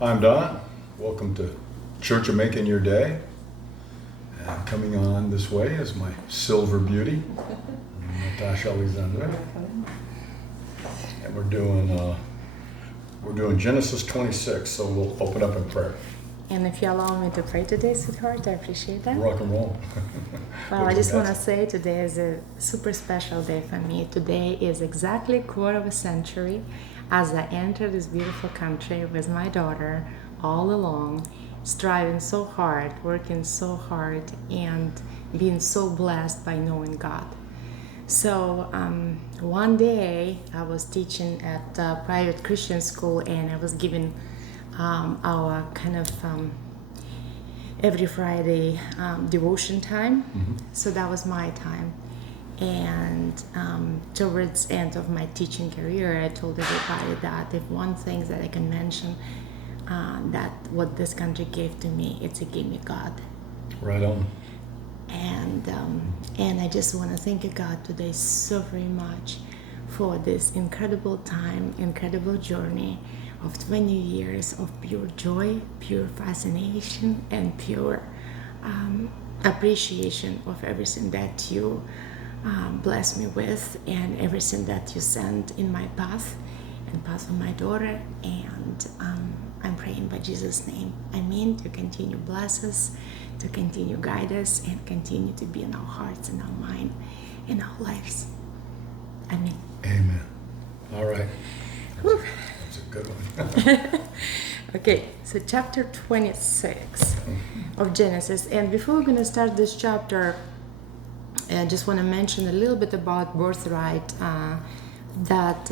I'm Don. Welcome to Church of Making Your Day. And coming on this way is my silver beauty, Natasha Alexandra. And we're doing Genesis 26, so we'll open up in prayer. And if you allow me to pray today, sweetheart, I appreciate that. Rock and roll. Well, I just want to say today is a super special day for me. Today is exactly a quarter of a century as I enter this beautiful country with my daughter all along, striving so hard, working so hard, and being so blessed by knowing God. So one day I was teaching at a private Christian school, and I was giving our kind of every Friday devotion time. Mm-hmm. So that was my time. And towards the end of my teaching career, I told everybody that if one thing that I can mention, that what this country gave to me, it gave me God. Right on. And I just want to thank you, God, today so very much for this incredible time, incredible journey of 20 years of pure joy, pure fascination, and pure appreciation of everything that you bless me with and everything that you send in my path and path of my daughter. And I'm praying by Jesus' name. Amen. To continue bless us, to continue guide us, and continue to be in our hearts and our mind, in our lives. Amen. Amen. All right. Whew. That's a good one. Okay, so chapter 26 of Genesis. And before we're going to start this chapter, I just want to mention a little bit about Birthright that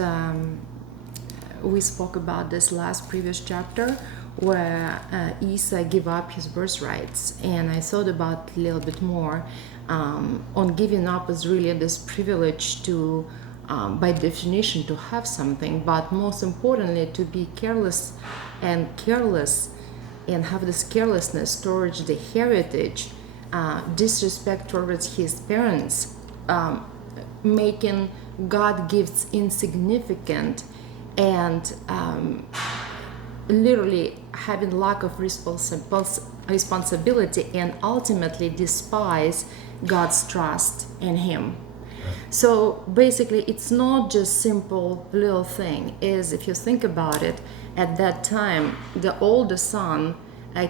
we spoke about this last previous chapter where Esau gave up his birthrights. And I thought about a little bit more on giving up is really this privilege to by definition to have something, but most importantly to be careless and have this carelessness towards the heritage, disrespect towards his parents, making God gifts insignificant, and literally having lack of responsibility, and ultimately despise God's trust in him. So basically, it's not just simple little thing. Is if you think about it, at that time, the older son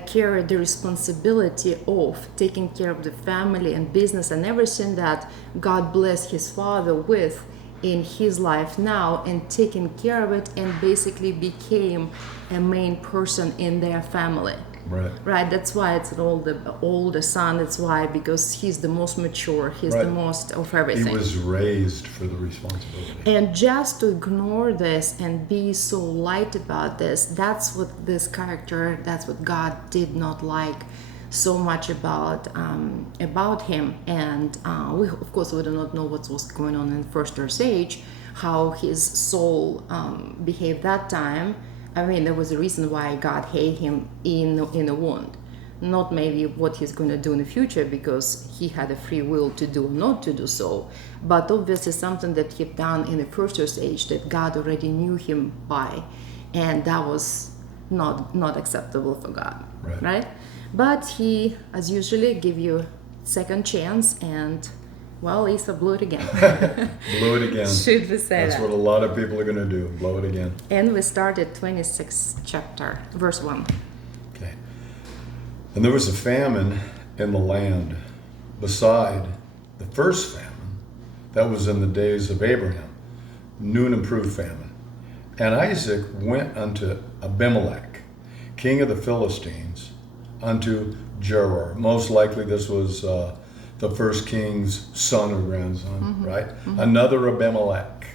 carried the responsibility of taking care of the family and business and everything that God blessed his father with in his life now, and taking care of it, and basically became a main person in their family. Right. That's why it's an older son. That's why, because he's the most mature. He's the most of everything. He was raised for the responsibility. And just to ignore this and be so light about this, that's what this character, that's what God did not like so much about him. And we, of course, we do not know what was going on in first earth age, how his soul behaved that time. I mean, there was a reason why God hated him in a wound. Not maybe what he's going to do in the future, because he had a free will to do or not to do so. But obviously something that he had done in the first earth age that God already knew him by. And that was not acceptable for God. Right? But he, as usually, give you second chance, and well, Esau blew it again. Blew it again. Should we say That's that? what a lot of people are going to do, blow it again. And we started 26th chapter, verse 1. Okay. And there was a famine in the land beside the first famine that was in the days of Abraham, new and improved famine. And Isaac went unto Abimelech, king of the Philistines, unto Gerar. Most likely this was the first king's son or grandson, right? Mm-hmm. Another Abimelech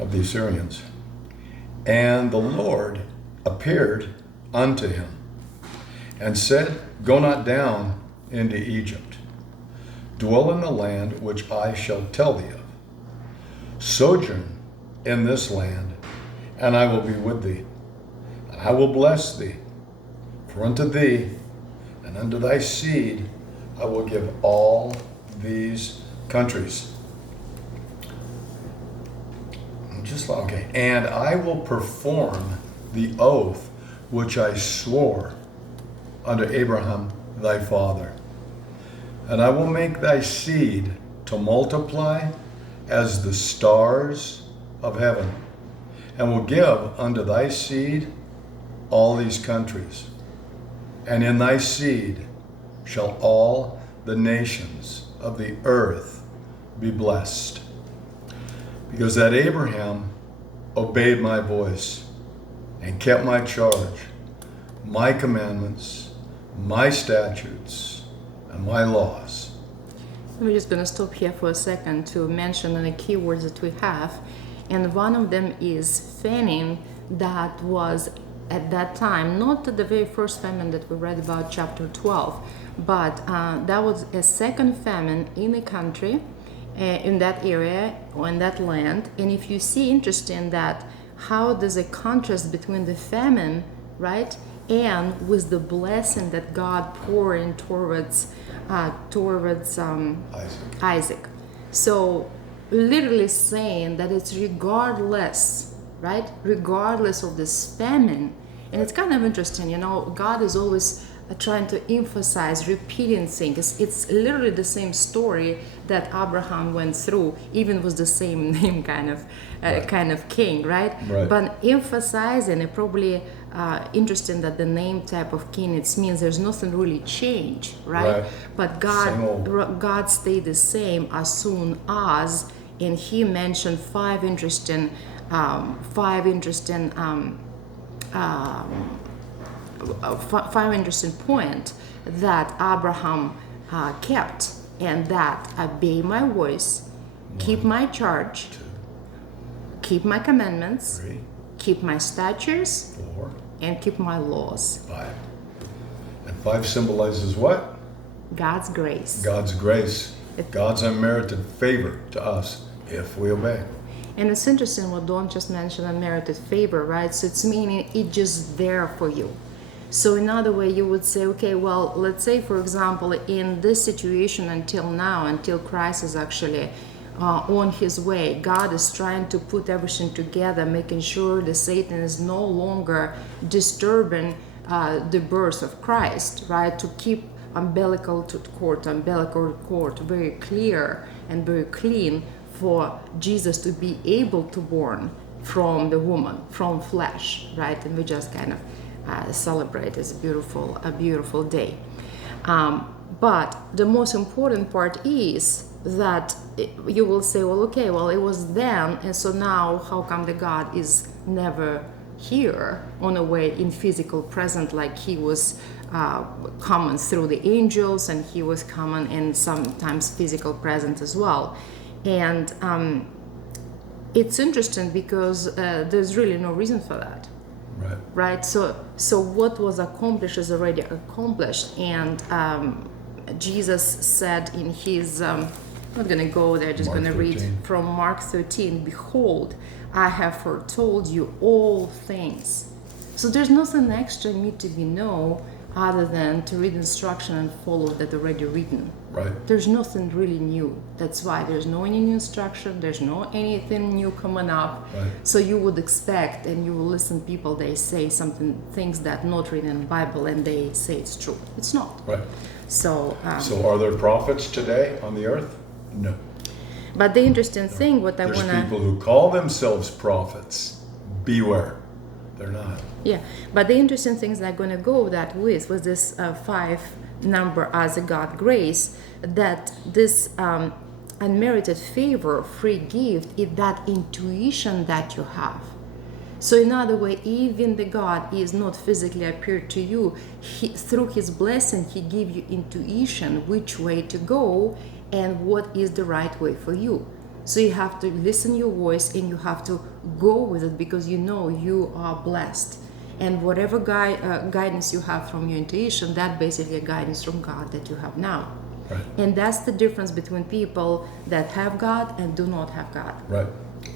of the Assyrians. And the Lord appeared unto him and said, Go not down into Egypt. Dwell in the land which I shall tell thee of. Sojourn in this land, and I will be with thee. And I will bless thee. For unto thee and unto thy seed I will give all these countries. And I will perform the oath which I swore unto Abraham thy father. And I will make thy seed to multiply as the stars of heaven, and will give unto thy seed all these countries. And in thy seed shall all the nations of the earth be blessed. Because that Abraham obeyed my voice and kept my charge, my commandments, my statutes, and my laws. We're just going to stop here for a second to mention the keywords that we have. And one of them is famine, that was at that time, not the very first famine that we read about, chapter 12, but that was a second famine in the country, in that area, or in that land. And if you see, interesting that how there's a contrast between the famine, right, and with the blessing that God poured in towards Isaac. So literally saying that it's regardless, right? Regardless of this famine. And it's kind of interesting, God is always trying to emphasize, repeating things. It's literally the same story that Abraham went through, even with the same name kind of king, right? But emphasizing, and probably interesting that the name type of king, it means there's nothing really change, right? But God stayed the same as soon as, and he mentioned five interesting point that Abraham kept, and that obey my voice, keep my charge, keep my commandments, keep my statutes, 4, and keep my laws. 5. And 5 symbolizes what? God's grace. God's grace. God's unmerited favor to us if we obey. And it's interesting what Don just mentioned, unmerited favor, right? So it's meaning it's just there for you. So another way you would say, okay, well, let's say, for example, in this situation until now, until Christ is actually on his way, God is trying to put everything together, making sure that Satan is no longer disturbing the birth of Christ, right? To keep umbilical cord very clear and very clean for Jesus to be able to born from the woman, from flesh, right? And we just kind of celebrate as a beautiful day. But the most important part is that you will say, well, okay, well, it was then, and so now how come the God is never here on a way in physical present, like he was common through the angels, and he was common in sometimes physical present as well. And it's interesting because there's really no reason for that. Right. So what was accomplished is already accomplished. And Jesus said in his, I'm not going to go there, just going to read from Mark 13, behold, I have foretold you all things. So there's nothing extra need to be known other than to read instruction and follow that already written. There's nothing really new. That's why there's no any new instruction, there's no anything new coming up. So you would expect, and you will listen people, they say things that not written in the Bible, and they say it's true. It's not. So are there prophets today on the earth? No. But the interesting thing, There's people who call themselves prophets. Beware. They're not. Yeah, but the interesting things that I'm going to go that with was this 5 number as a God grace, that this unmerited favor, free gift, is that intuition that you have. So in other way, even the God is not physically appeared to you, through his blessing, he give you intuition which way to go and what is the right way for you. So you have to listen your voice, and you have to go with it, because you know you are blessed. And whatever guidance you have from your intuition, that basically a guidance from God that you have now. And that's the difference between people that have God and do not have God.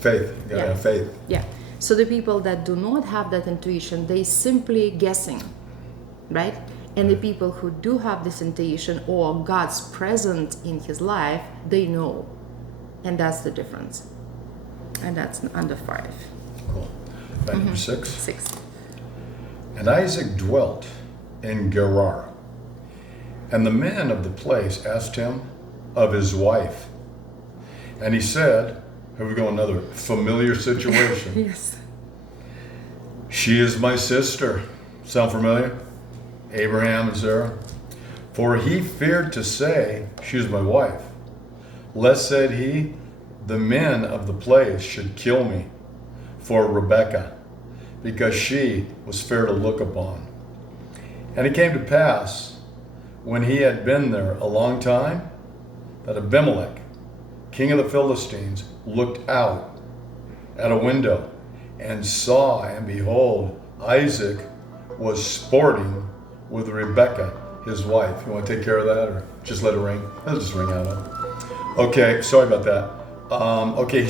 Faith. You gotta have faith. So the people that do not have that intuition, they simply guessing, right? And the people who do have this intuition, or God's present in his life, they know. And that's the difference. And that's under 5. Cool. Number 6. 6. And Isaac dwelt in Gerar. And the men of the place asked him of his wife. And he said, here we go, another familiar situation. Yes. She is my sister. Sound familiar? Abraham and Sarah. For he feared to say, she is my wife. Lest, said he, the men of the place should kill me for Rebekah, because she was fair to look upon. And it came to pass, when he had been there a long time, that Abimelech, king of the Philistines, looked out at a window and saw, and behold, Isaac was sporting with Rebekah, his wife. You want to take care of that, or just let it ring? Let's just ring out of it. Okay, sorry about that. Okay,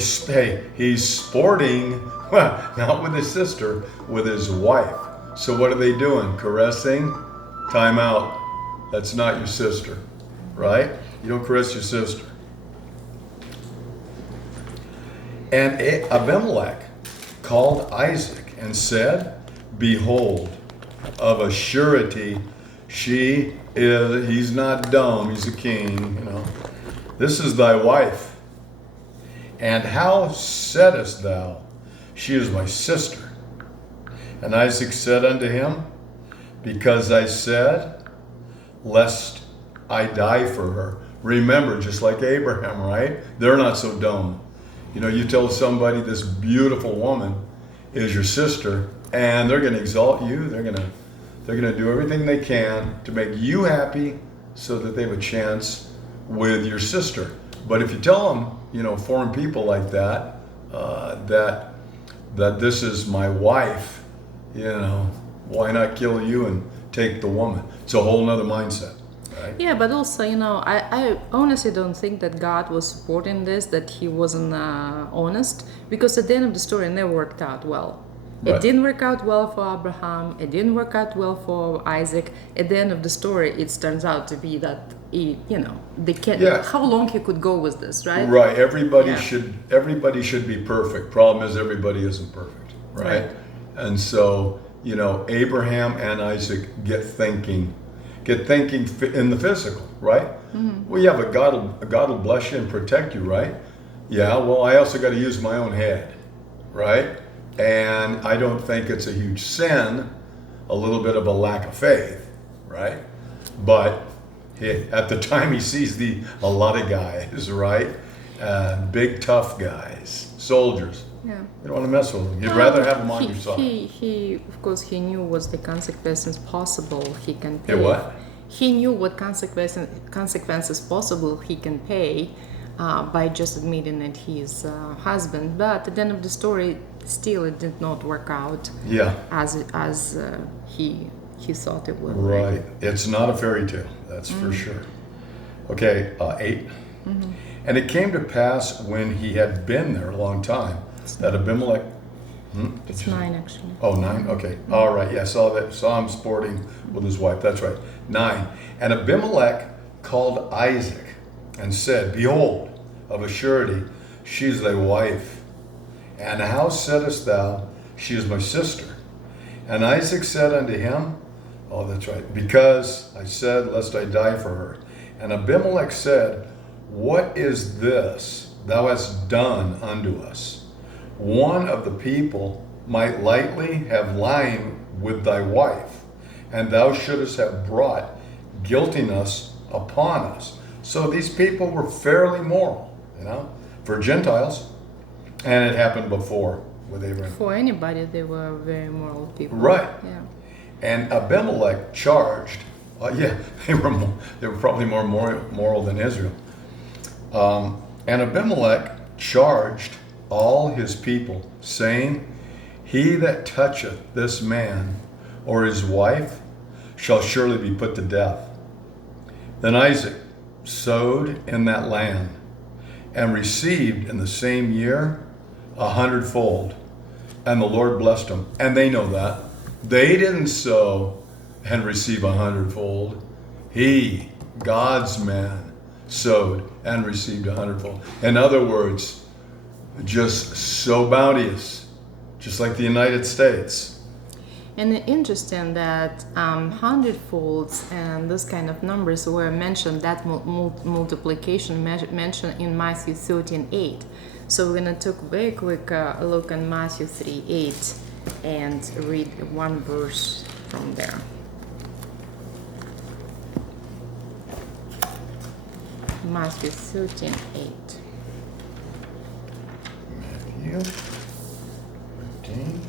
he's sporting, well, not with his sister, with his wife. So what are they doing? Caressing? Time out. That's not your sister, right? You don't caress your sister. And Abimelech called Isaac and said, behold, of a surety, he's not dumb, he's a king, you know. This is thy wife. And how saidest thou, she is my sister? And Isaac said unto him, because I said, lest I die for her. Remember, just like Abraham, right? They're not so dumb. You know, you tell somebody this beautiful woman is your sister, and they're going to exalt you. They're going to do everything they can to make you happy so that they have a chance with your sister. But if you tell them, you know, foreign people like that, that this is my wife, you know, why not kill you and take the woman? It's a whole nother mindset. Right? Yeah, but also, you know, I honestly don't think that God was supporting this, that he wasn't honest, because at the end of the story, it never worked out well. It didn't work out well for Abraham. It didn't work out well for Isaac. At the end of the story, it turns out to be that they can't. Yeah. How long he could go with this, right? Right. Everybody should be perfect. Problem is, everybody isn't perfect, right? And so, you know, Abraham and Isaac get thinking in the physical, right? Mm-hmm. Well, yeah, but God will bless you and protect you, right? Yeah. Well, I also got to use my own head, right? And I don't think it's a huge sin, a little bit of a lack of faith, right? But at the time he sees a lot of guys, right? Big tough guys, soldiers. Yeah. You don't want to mess with them. You'd rather have them on your side. He of course he knew what the consequences possible he can pay. What? He knew what consequences possible he can pay by just admitting that he's husband. But at the end of the story, still it did not work out. Yeah. As he thought it would. Right. It's not a fairy tale. That's for sure. Okay. 8. Mm-hmm. And it came to pass when he had been there a long time that Abimelech. It's 9 actually. Oh, 9? Okay. Mm-hmm. All right. Yeah, saw him sporting with his wife. That's right. 9. And Abimelech called Isaac and said, behold, of a surety, she is thy wife. And how saidest thou, she is my sister? And Isaac said unto him, oh, that's right, because I said, lest I die for her. And Abimelech said, what is this thou hast done unto us? One of the people might lightly have lain with thy wife, and thou shouldest have brought guiltiness upon us. So these people were fairly moral, you know, for Gentiles. And it happened before with Abraham. For anybody, they were very moral people. Right. Yeah. And Abimelech charged, they were probably more moral than Israel. And Abimelech charged all his people, saying, he that toucheth this man or his wife shall surely be put to death. Then Isaac sowed in that land and received in the same year 100-fold. And the Lord blessed him. And they know that. They didn't sow and receive 100-fold. He, God's man, sowed and received 100-fold. In other words, just so bounteous, just like the United States. And interesting that hundredfolds and those kind of numbers were mentioned, that multiplication mentioned in Matthew 13:8. So we're going to take a very quick look at Matthew 3:8 and read one verse from there. Matthew 13:8. Matthew 13.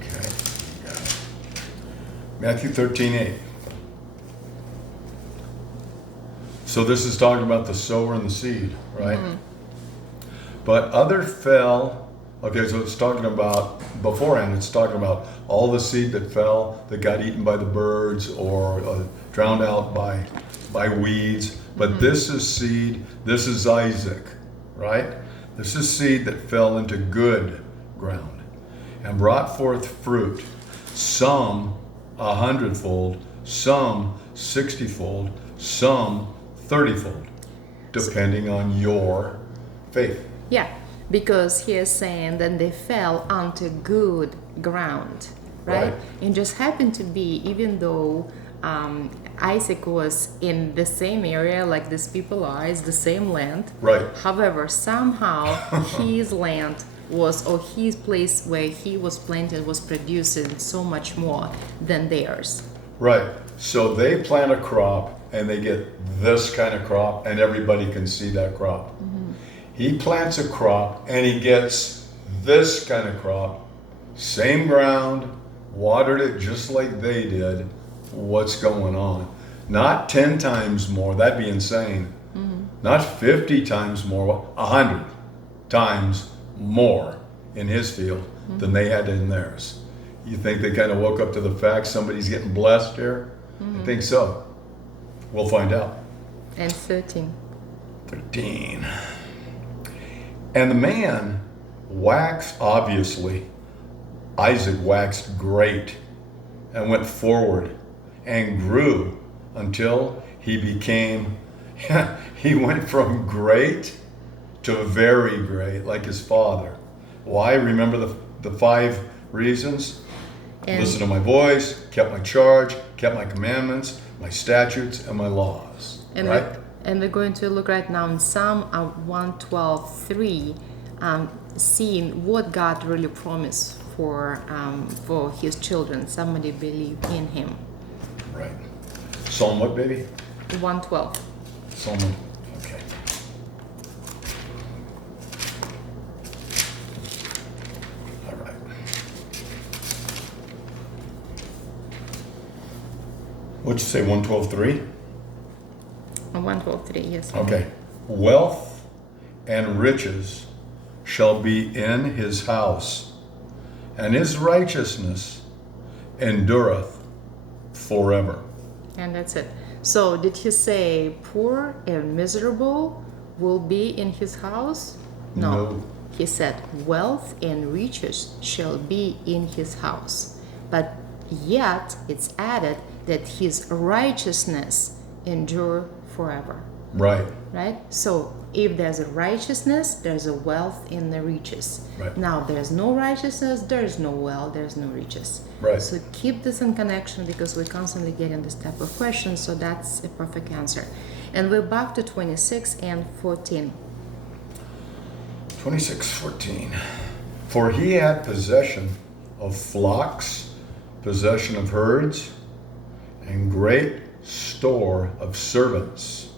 Okay, got it. Matthew 13:8. So this is talking about the sower and the seed, right? Mm-hmm. But other fell. Okay, so it's talking about, beforehand, it's talking about all the seed that fell, that got eaten by the birds or drowned out by weeds. But this is seed, this is Isaac, right? This is seed that fell into good ground and brought forth fruit, some 100-fold, some 60-fold, some 30-fold, depending on your faith. Yeah. Because he is saying that they fell onto good ground, right? And just happened to be, even though Isaac was in the same area like these people are, it's the same land. Right. However, somehow his land was, or his place where he was planted was producing so much more than theirs. Right. So they plant a crop and they get this kind of crop and everybody can see that crop. Mm-hmm. He plants a crop and he gets this kind of crop, same ground, watered it just like they did. What's going on? Not 10 times more, that'd be insane. Mm-hmm. Not 50 times more, 100 times more in his field than they had in theirs. You think they kind of woke up to the fact somebody's getting blessed here? I think so. We'll find out. And 13. And the man waxed, obviously, Isaac waxed great and went forward and grew until he became, he went from great to very great, like his father. Why? Remember the 5 reasons? And listen to my voice, kept my charge, kept my commandments, my statutes, and my laws. And right? And we're going to look right now in Psalm 112:3, seeing what God really promised for his children. Somebody believe in him. Right. Psalm what, baby? 112. Psalm 1. Okay. All right. What'd you say, 112:3? 112:3, yes. Okay. Wealth and riches shall be in his house, and his righteousness endureth forever. And that's it. So did he say poor and miserable will be in his house? No. He said wealth and riches shall be in his house. But yet it's added that his righteousness endure forever. Right. Right? So if there's a righteousness, there's a wealth in the riches. Right. Now there's no righteousness, there's no wealth, there's no riches. Right. So keep this in connection because we're constantly getting this type of questions, so that's a perfect answer. And we're back to 26 and 14. 26:14. For he had possession of flocks, possession of herds, and great store of servants.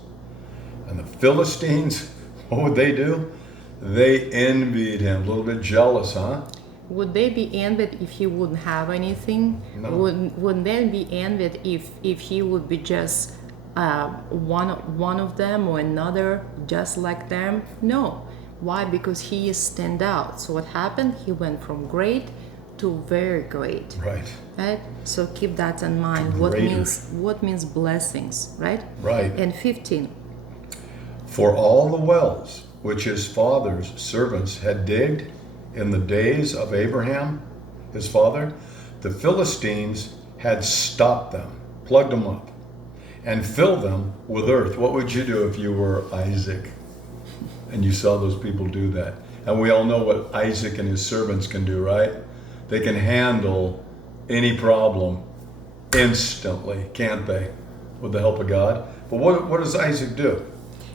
And the Philistines, what would they do? They envied him. A little bit jealous, huh? Would they be envied if he wouldn't have anything? No. Wouldn't they be envied if he would be just one of them or another just like them? No. Why? Because he is stand out. So what happened? He went from great to very great. Right. Right? So keep that in mind. What means blessings, right? Right. And 15. For all the wells which his father's servants had digged in the days of Abraham, his father, the Philistines had stopped them, plugged them up, and filled them with earth. What would you do if you were Isaac and you saw those people do that? And we all know what Isaac and his servants can do, right? They can handle any problem instantly, can't they? With the help of God. But what does Isaac do?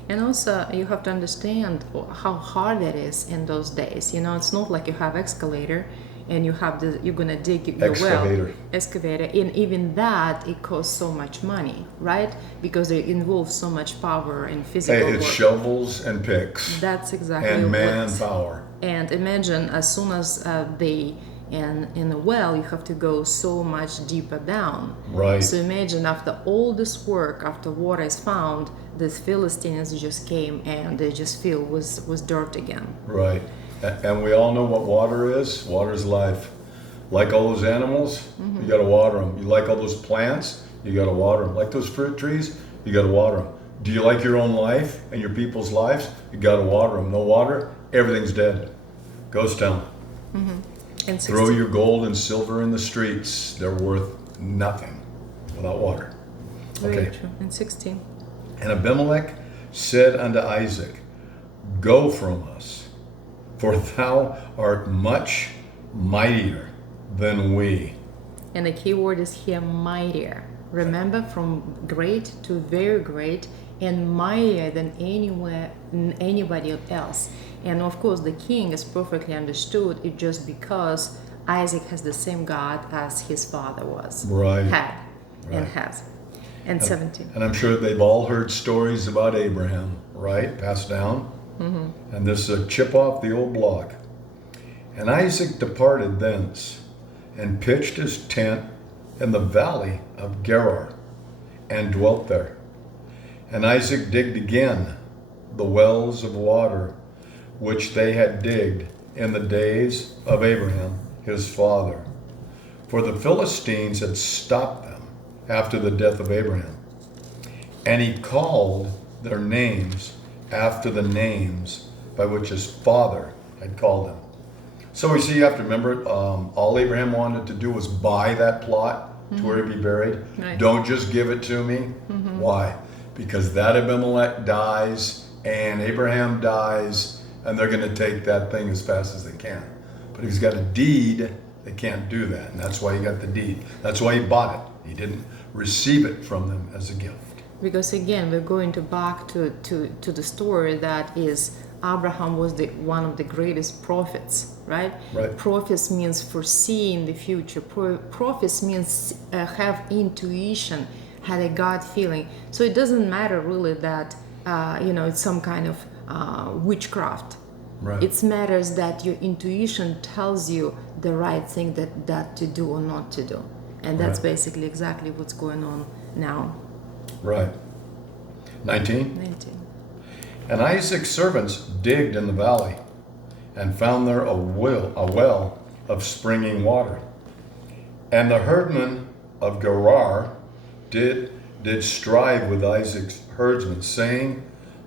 And also, you have to understand how hard that is in those days. You know, it's not like you have excavator and you're gonna dig your excavator, and even that it costs so much money, right? Because it involves so much power and physical it's work. Shovels and picks. That's exactly and manpower. And imagine as soon as in a well, you have to go so much deeper down. Right. So imagine after all this work, after water is found, these Philistines just came and they just filled with dirt again. Right. And we all know what water is. Water is life. Like all those animals, you got to water them. You like all those plants, you got to water them. Like those fruit trees, you got to water them. Do you like your own life and your people's lives? You got to water them. No water, everything's dead. Ghost town. And Throw your gold and silver in the streets. They're worth nothing without water. Very true. And 16. And Abimelech said unto Isaac, Go from us, for thou art much mightier than we. And the key word is here, mightier. Remember, from great to very great, and mightier than anybody else. And of course, the king is perfectly understood. It's just because Isaac has the same God as his father was. Right. And has. And 17. And I'm sure they've all heard stories about Abraham, right? Passed down. And this is a chip off the old block. And Isaac departed thence and pitched his tent in the valley of Gerar and dwelt there. And Isaac digged again the wells of water which they had digged in the days of Abraham his father. For the Philistines had stopped them after the death of Abraham. And he called their names after the names by which his father had called them. So we see, you have to remember, all Abraham wanted to do was buy that plot to where he'd be buried. Right. Don't just give it to me. Why? Because that Abimelech dies and Abraham dies, and they're going to take that thing as fast as they can. But if he's got a deed, they can't do that. And that's why he got the deed. That's why he bought it. He didn't receive it from them as a gift. Because again, we're going back to the story that is Abraham was one of the greatest prophets, right? Right. Prophets means foreseeing the future. Prophets means have intuition, had a God feeling. So it doesn't matter really that it's some kind of witchcraft. Right. It matters that your intuition tells you the right thing that to do or not to do. And that's basically exactly what's going on now. Right. 19. 19. And Isaac's servants digged in the valley and found there a well of springing water. And the herdmen of Gerar did strive with Isaac's herdsmen, saying,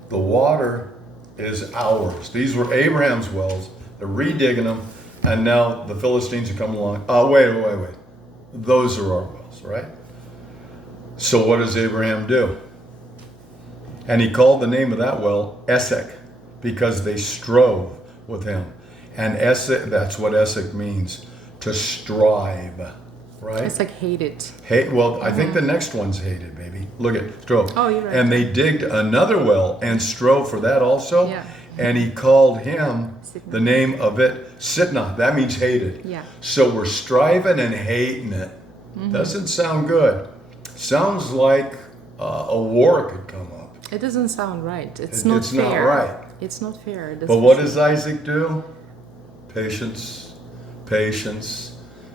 The water is ours. These were Abraham's wells. They're redigging them, and now the Philistines are coming along. Oh, wait. Those are our wells, right? So what does Abraham do? And he called the name of that well Esek, because they strove with him. And Esek, that's what Esek means, to strive, right? It's like hated. Well, I think the next one's hated, baby. Look at strove. Oh, you're right. And they digged another well and strove for that also. Yeah. And he called him Sitnah. the name of it Sitnah. That means hated. Yeah. So we're striving and hating it. Doesn't sound good. Sounds like a war could come up. It doesn't sound right. It's Not right. It's not fair. But what does Isaac do? Patience.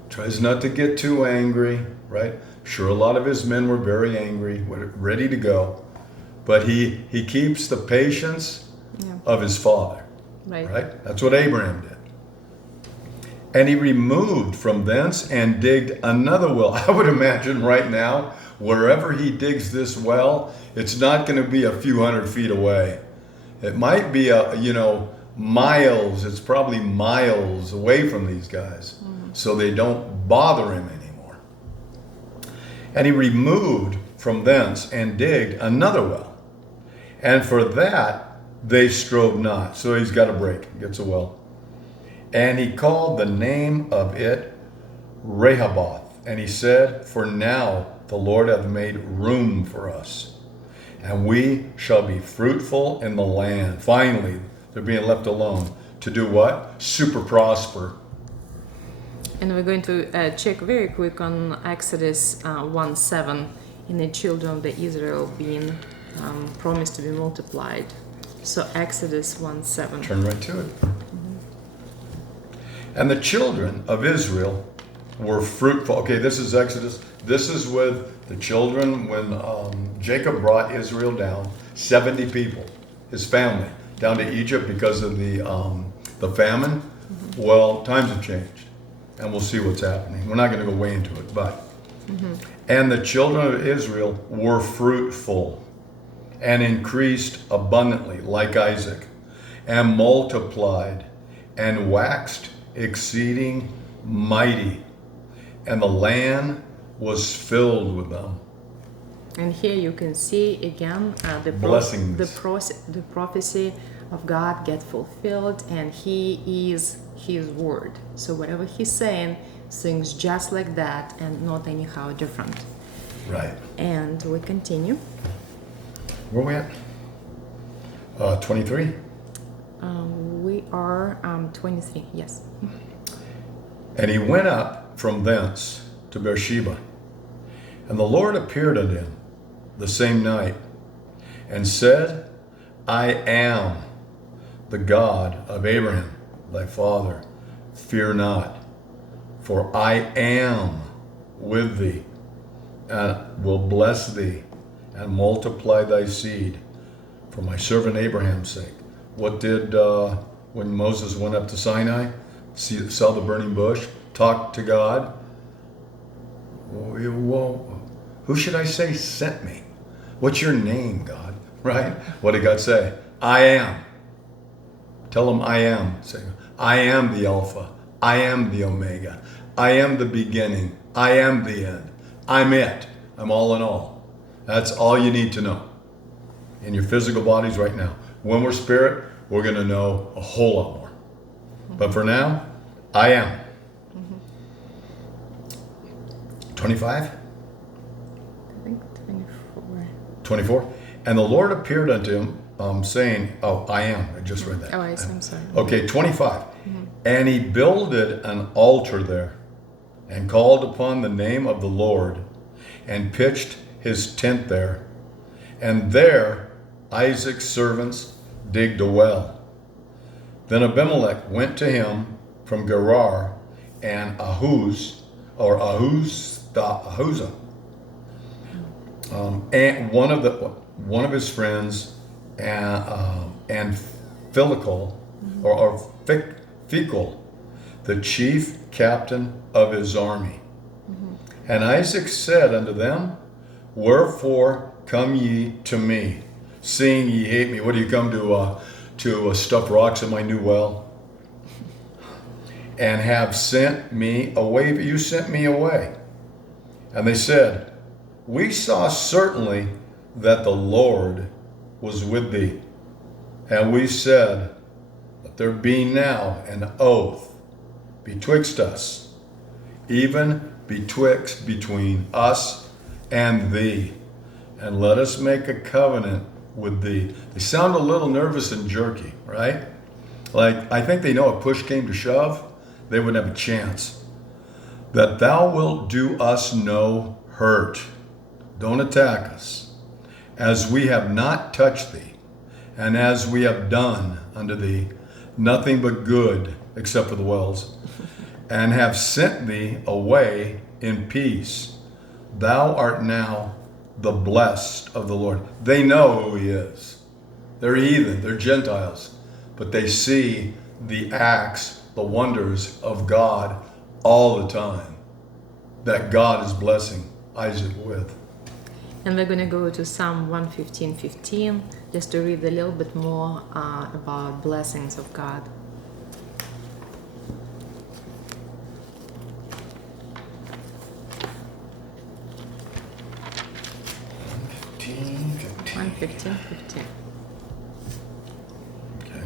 Tries not to get too angry, right? Sure, a lot of his men were very angry, ready to go. But he keeps the patience of his father, right? That's what Abraham did. And he removed from thence and digged another well. I would imagine right now, wherever he digs this well, it's not going to be a few hundred feet away. It might be miles. It's probably miles away from these guys, so they don't bother him anymore. And he removed from thence and digged another well, and for that they strove not. So he's got a break, gets a well. And he called the name of it Rehoboth. And he said, For now the Lord hath made room for us, and we shall be fruitful in the land. Finally, they're being left alone to do what? Super prosper. And we're going to check very quick on Exodus 1:7, in the children of the Israel being promised to be multiplied. So Exodus 1:7. Turn right to it. And the children of Israel were fruitful. Okay, this is Exodus. This is with the children when Jacob brought Israel down, 70 people, his family, down to Egypt because of the famine. Well, times have changed, and we'll see what's happening. We're not going to go way into it, but. And the children of Israel were fruitful and increased abundantly, like Isaac, and multiplied and waxed exceeding mighty, and the land was filled with them. And here you can see again Blessings. the prophecy of God get fulfilled, and He is His word. So whatever He's saying, things just like that, and not anyhow different. Right. And we continue. Where are we at? 23. We are 23. Yes. And he went up from thence to Beersheba. And the Lord appeared unto him the same night, and said, I am the God of Abraham, thy father. Fear not, for I am with thee, and will bless thee, and multiply thy seed for my servant Abraham's sake. What did, when Moses went up to Sinai, saw the burning bush, talked to God? Well, who should I say sent me? What's your name, God? Right? What did God say? I am. Tell him I am. Say, I am the Alpha. I am the Omega. I am the beginning. I am the end. I'm it. I'm all in all. That's all you need to know in your physical bodies right now. When we're spirit, we're going to know a whole lot more. But for now, I am. 25? I think 24. 24. And the Lord appeared unto him, saying, oh, I am. I just read that. Oh, I'm sorry. Okay, 25. And he builded an altar there, and called upon the name of the Lord, and pitched his tent there. And there Isaac's servants digged a well. Then Abimelech went to him from Gerar, and Ahuzah, and one of his friends, and Philistines, or Phicol, the chief captain of his army. And Isaac said unto them, Wherefore come ye to me, seeing ye hate me? What do you come to stuff rocks in my new well? And have sent me away. You sent me away. And they said, We saw certainly that the Lord was with thee. And we said, Let there be now an oath betwixt us, even between us and thee, and let us make a covenant with thee. They sound a little nervous and jerky, right? Like, I think they know if push came to shove, they wouldn't have a chance. That thou wilt do us no hurt. Don't attack us, as we have not touched thee, and as we have done unto thee nothing but good, except for the wells, and have sent thee away in peace. Thou art now the blessed of the Lord. They know who he is. They're heathen, they're Gentiles, but they see the acts, the wonders of God all the time, that God is blessing Isaac with. And we're going to go to Psalm 115:15, just to read a little bit more about blessings of God. 115:15. Okay.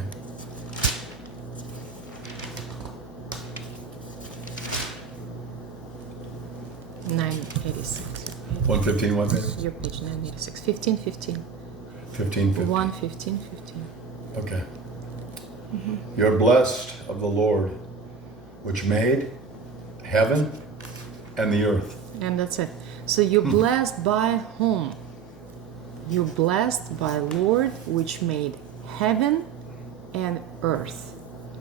986. 115, what page? Your page 986. 1515. 15, 15. 115, 15. Okay. You're blessed of the Lord, which made heaven and the earth. And that's it. So you're blessed by whom? You're blessed by Lord, which made heaven and earth.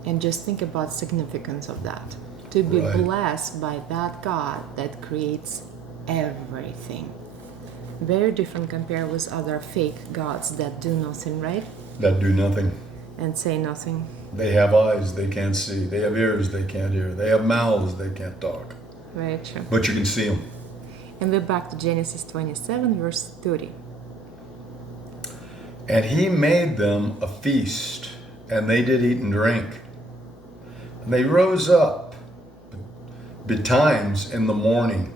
And just think about significance of that. To be Right. blessed by that God that creates everything. Very different compared with other fake gods that do nothing, right? That do nothing. And say nothing. They have eyes they can't see. They have ears they can't hear. They have mouths they can't talk. Very true. But you can see them. And we're back to Genesis 27, verse 30. And he made them a feast, and they did eat and drink. And they rose up betimes in the morning,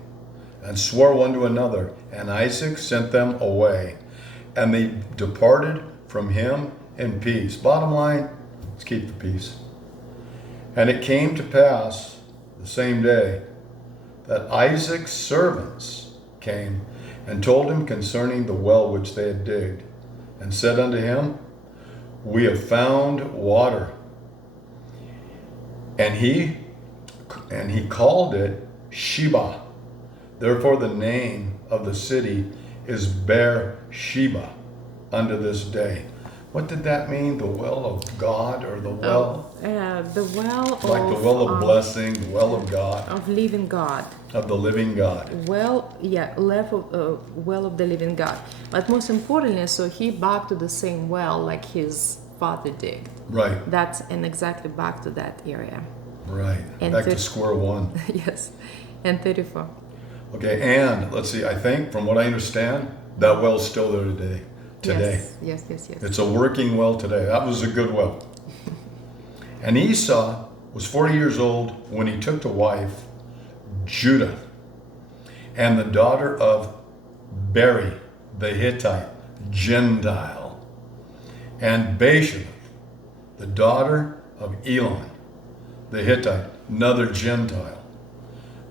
and swore one to another. And Isaac sent them away, and they departed from him in peace. Bottom line, let's keep the peace. And it came to pass the same day that Isaac's servants came and told him concerning the well which they had digged, and said unto him, We have found water. And he called it Sheba. Therefore the name of the city is Beersheba unto this day. What did that mean? The well of God, or the well? The well of... Like the well of blessing, the well of God, Of living God. of the living God. Well, yeah, well of the living God. But most importantly, so he back to the same well like his father did. Right, That's and exactly back to that area. right. And Back to square one. Yes. And 34. Okay, and let's see, I think from what I understand, that well's still there today. Yes. It's a working well today. That was a good well. And Esau was 40 years old when he took to wife Judah, and the daughter of Beri the Hittite, Gentile, and Beersheba, the daughter of Elon the Hittite, another Gentile,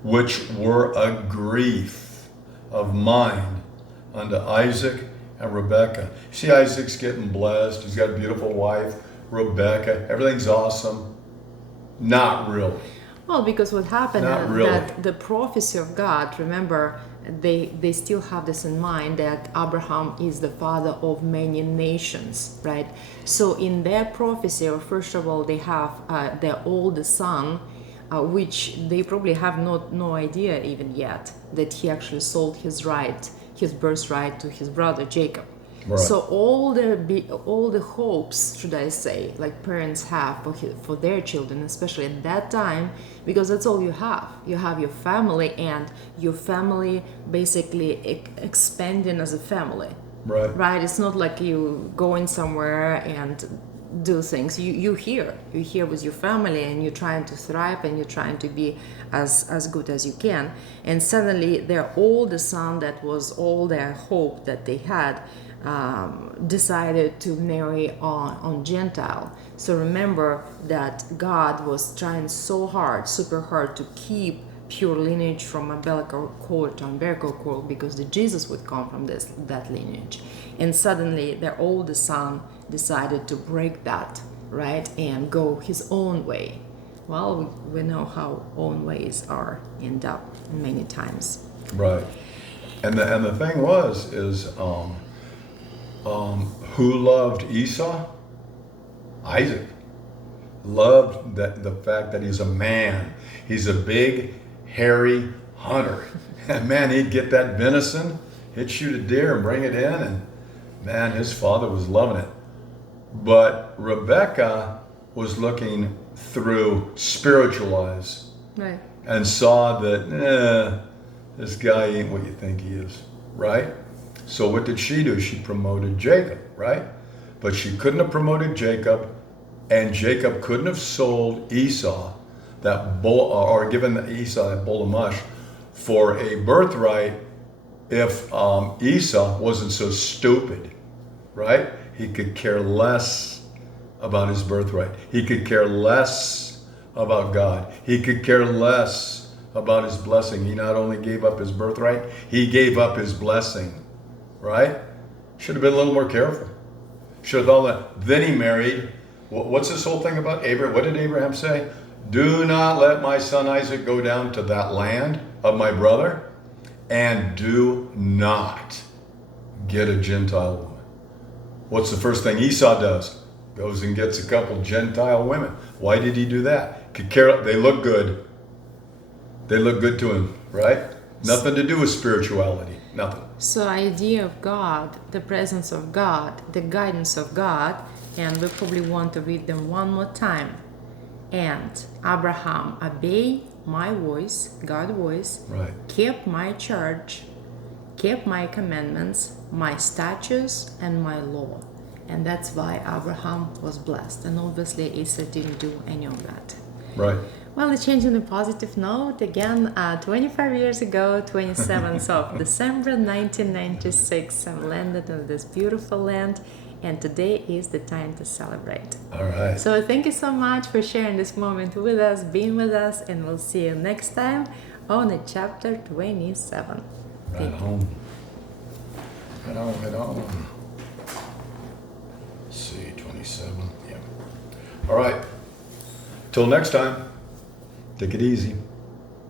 which were a grief of mind unto Isaac and Rebekah. See, Isaac's getting blessed. He's got a beautiful wife, Rebekah. Everything's awesome. Not really. Well, because what happened Not really. that the prophecy of God, remember, they still have this in mind that Abraham is the father of many nations, right? So in their prophecy, first of all, they have their oldest son, which they probably have no idea even yet that he actually sold his birthright to his brother Jacob. Right. So all the hopes, should I say, like parents have for their children, especially at that time, because that's all you have. You have your family, and your family basically expanding as a family. Right. Right? It's not like you going somewhere and do things. You're here with your family, and you're trying to thrive, and you're trying to be as good as you can. And suddenly their oldest son, that was all their hope that they had, decided to marry on Gentile. So remember that God was trying super hard to keep pure lineage from umbilical cord to umbilical cord, because the Jesus would come from that lineage. And suddenly their oldest son decided to break that, right, and go his own way. Well, we know how own ways end up many times. Right. And the thing is who loved Esau? Isaac. Loved the fact that he's a man. He's a big, hairy hunter. And man, he'd get that venison, he'd shoot a deer and bring it in, and man, his father was loving it. But Rebekah was looking through spiritual eyes, Right. and saw that this guy ain't what you think he is, right? So what did she do? She promoted Jacob, right? But she couldn't have promoted Jacob, and Jacob couldn't have sold Esau that bowl, or given Esau that bowl of mush for a birthright if Esau wasn't so stupid, right? He could care less about his birthright. He could care less about God. He could care less about his blessing. He not only gave up his birthright, he gave up his blessing. Right? Should have been a little more careful. Should have done that. Then he married. What's this whole thing about Abraham? What did Abraham say? Do not let my son Isaac go down to that land of my brother, and do not get a Gentile woman. What's the first thing Esau does? Goes and gets a couple Gentile women. Why did he do that? They look good. They look good to him, right? Nothing to do with spirituality. Nothing. So idea of God, the presence of God, the guidance of God, and we probably want to read them one more time. And Abraham obeyed my voice, God's voice, right. Kept my charge, kept my commandments, my statutes, and my law. And that's why Abraham was blessed. And obviously Esau didn't do any of that. Right. Well, it's changing a positive note. Again, 25 years ago, 27th of December 1996, I landed on this beautiful land. And today is the time to celebrate. All right. So thank you so much for sharing this moment with us, being with us, and we'll see you next time on the chapter 27. Right home. Right on, right on. Let's see, 27. Yeah. All right. Till next time, take it easy.